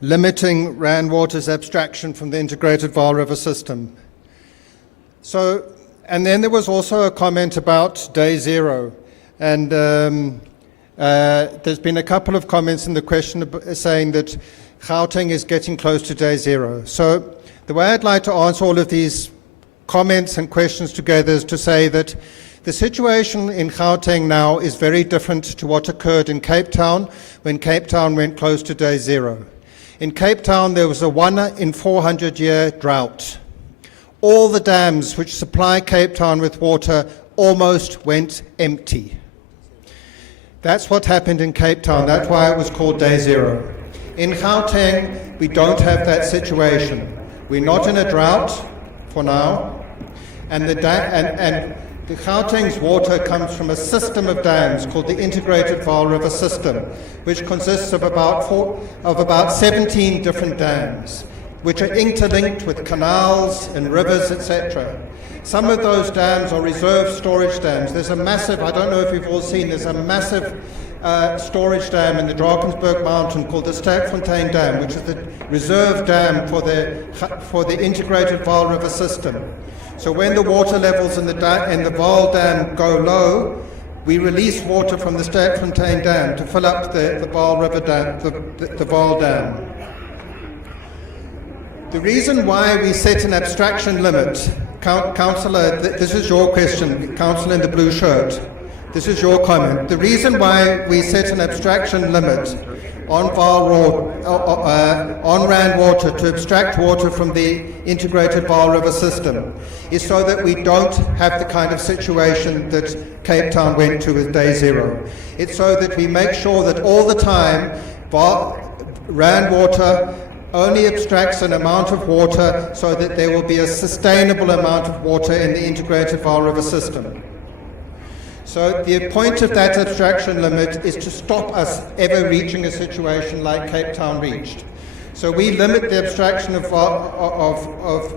limiting Rand Water's abstraction from the integrated Vaal River system. So, and then there was also a comment about day zero. And there's been a couple of comments in the question saying that Gauteng is getting close to day zero. So the way I'd like to answer all of these comments and questions together is to say that the situation in Gauteng now is very different to what occurred in Cape Town when Cape Town went close to day zero. In Cape Town, there was a 1 in 400 year drought. All the dams which supply Cape Town with water almost went empty. That's what happened in Cape Town. That's why it was called day zero. In Gauteng, we don't have that situation. We're not in a drought for now, and the Gauteng's water comes from a system of dams called the Integrated Vaal River System, which consists of about 17 different dams, which are interlinked with canals and rivers, etc. Some of those dams are reserve storage dams. There's a massive, I don't know if you've all seen, there's a massive storage dam in the Drakensberg Mountain called the Sterkfontein Dam, which is the reserve dam for the Integrated Vaal River System. So when the water levels in the Vaal Dam go low, we release water from the Sterkfontein Dam to fill up the Vaal River Dam, the Vaal Dam. The reason why we set an abstraction limit, Councillor, this is your question, Councillor in the blue shirt. This is your comment. The reason why we set an abstraction limit on Rand Water to abstract water from the integrated Vaal River system is so that we don't have the kind of situation that Cape Town went to with day zero. It's so that we make sure that all the time Rand Water only abstracts an amount of water so that there will be a sustainable amount of water in the integrated Vaal River system. So the point of that abstraction limit is to stop us ever reaching a situation like Cape Town reached. So we limit the abstraction of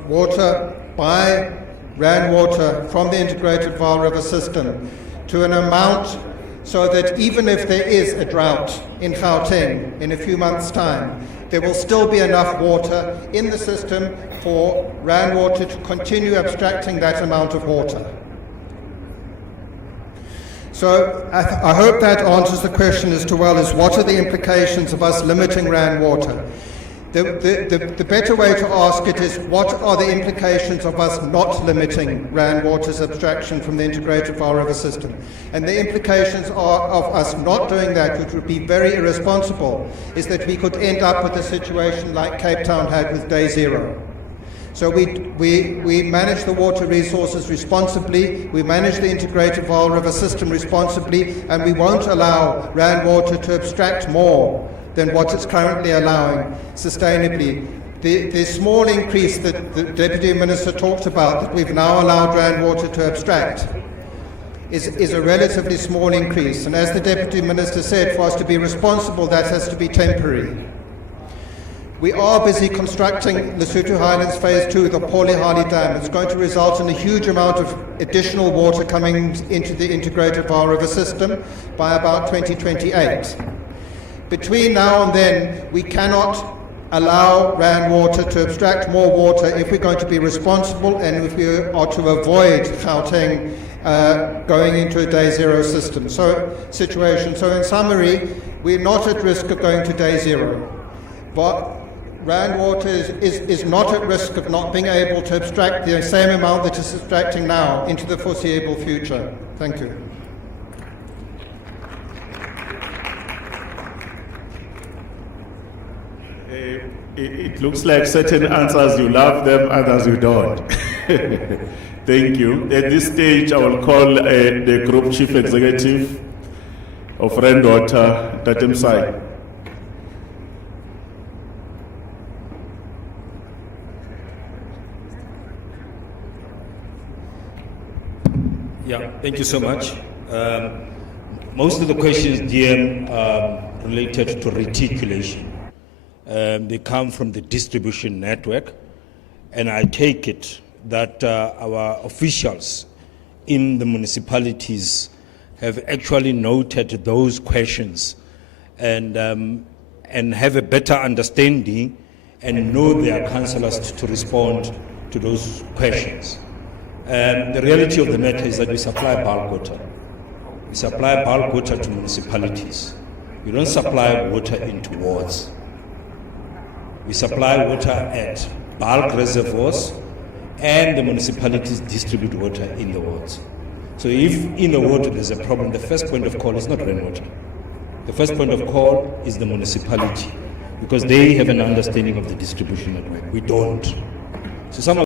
water by Rand Water from the integrated Vaal River system to an amount so that even if there is a drought in Gauteng in a few months' time, there will still be enough water in the system for Rand Water to continue abstracting that amount of water. So I hope that answers the question as to, well, is what are the implications of us limiting Rand Water? The better way to ask it is, what are the implications of us not limiting Rand Water's abstraction from the integrated Vaal River system? And the implications of us not doing that, which would be very irresponsible, is that we could end up with a situation like Cape Town had with day zero. So we manage the water resources responsibly, we manage the integrated Vaal River system responsibly, and we won't allow Rand Water to abstract more than what it's currently allowing sustainably. The small increase that the Deputy Minister talked about, that we've now allowed Rand Water to abstract, is a relatively small increase. And as the Deputy Minister said, for us to be responsible, that has to be temporary. We are busy constructing Lesotho Highlands Phase 2, the Polihali Dam. It's going to result in a huge amount of additional water coming into the integrated Vaal River system by about 2028. Between now and then, we cannot allow Rand Water to abstract more water if we're going to be responsible and if we are to avoid Gauteng going into a day zero situation. So in summary, we're not at risk of going to day zero. But Rand Water is not at risk of not being able to abstract the same amount that it's abstracting now into the foreseeable future. Thank you. It looks like certain answers you love them, others you don't. Thank you. At this stage, I will call the Group Chief Executive of Rand Water, Tatem Sai. Yeah, thank you so much. Most of the questions, DM, are related to reticulation. They come from the distribution network, and I take it that our officials in the municipalities have actually noted those questions and have a better understanding and know their councillors to respond to those questions. The reality of the matter is that we supply bulk water. We supply bulk water to municipalities. We don't supply water into wards. We supply water at bulk reservoirs, and the municipalities distribute water in the wards. So if in the ward there's a problem, the first point of call is not rainwater. The first point of call is the municipality, because they have an understanding of the distribution network. We don't. So some of